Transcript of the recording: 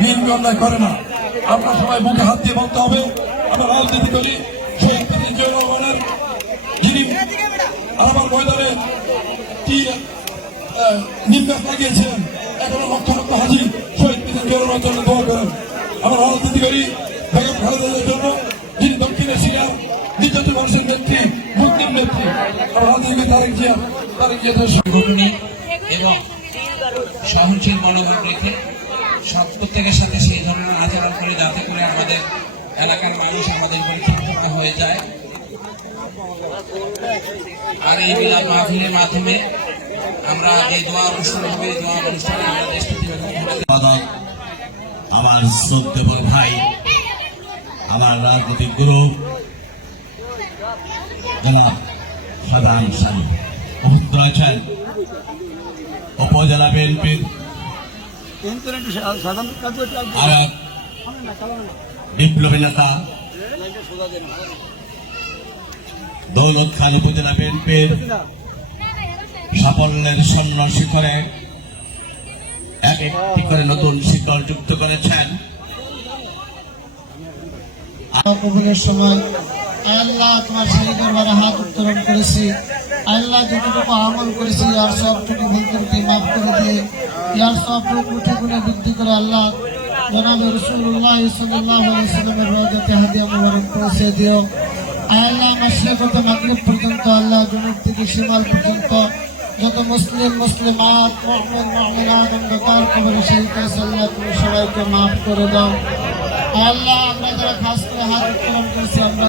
BNP অন্যায় করে না। আমরা সবাই বুকে হাত দিয়ে বলতে হবে, আমরা রাজনীতি করি। জিয়া রহমানের যিনি আমার ময়দানে কি নির্দেশ লাগিয়েছেন, এখনও লক্ষ লক্ষ হাজি শহীদ প্রেসিডেন্ট জিয়া জন্য দোয়া করেন। আমরা রাজনীতি করি বেগম জন্য, যিনি দক্ষিণ এশিয়ার নির্যাতিত মানুষের নেত্রী, মুসলিম নেত্রী। আমরা রাজনীতি তারেক জিয়া জিয়াদের সাংগঠনিক এবং সহনশীল মনোভাব রেখে সব প্রত্যেকের সাথে সেই ধরনের আচরণ করে, যাতে করে আমাদের এলাকার মানুষ আমাদের পরিকল্পনা হয়ে যায়। আর এই মিলাদ মাহফিলের মাধ্যমে আমরা যে দোয়া অনুষ্ঠান হবে দোয়া অনুষ্ঠানে আমরা দেশটিতে আমার শ্রদ্ধেয় ভাই, আমার রাজনৈতিক গুরু সাধারণ সানি। উপস্থিত উপজেলা বিএনপির এক বিপ্লবী নেতা। দৌলত খান উপজেলা বিএনপির সাফল্যের স্বর্ণ শিখরে এক একটি করে নতুন শিকড় যুক্ত করেছেন। আল্লাহ হাত করেছি, আল্লাহ যতটুকু আমল করেছি, আর সবটুকু ভুল ইয়ার সবটুকু উঠে গুণে বৃদ্ধি করে আল্লাহ জনাব রসুল্লাহ সাল্লাহ সাল্লামের রোজাতে হাদিয়া মোবারক পৌঁছে দিও। আল্লাহ শেখত মাগরিব পর্যন্ত আল্লাহ জনুব থেকে সীমাল পর্যন্ত যত মুসলিম, মুসলিমাত মোহাম্মদ মোহাম্মদ অন্ধকার কবরে শহীদ আল্লাহ তুমি সবাইকে মাফ করে দাও। আল্লাহ আমরা যারা খাস করে হাত উত্তোলন করেছি আমরা